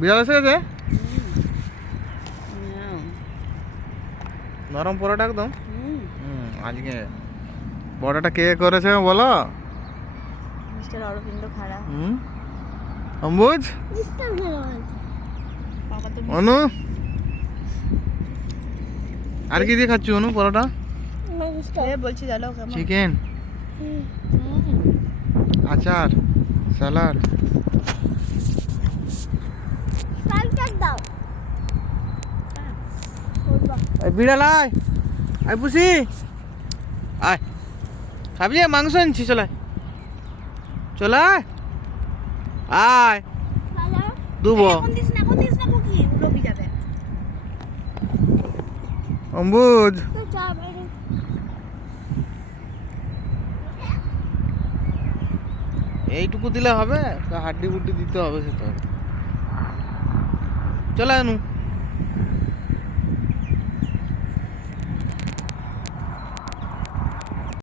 বিড়াল এসে গেছে। নরম পরোটা একদম। আজকে পরোটাটা কে করেছে বলো? মিস্টার অরবিন্দ খাড়া। অম্বুজ, অনু, আর কি দিয়ে খাচ্ছি অনু পরোটা? বলছি জানো কেমন চিকেন, আচার, স্যালাড। বিড়াল আয়, আয় পুষি, আয় খাবি? মাংস আনছি, চলে চলে আয়, দুবো। অম্বুজ, এইটুকু দিলে হবে? হাড্ডি বুড্ডি দিতে হবে, সেটা হবে। চলে আনু।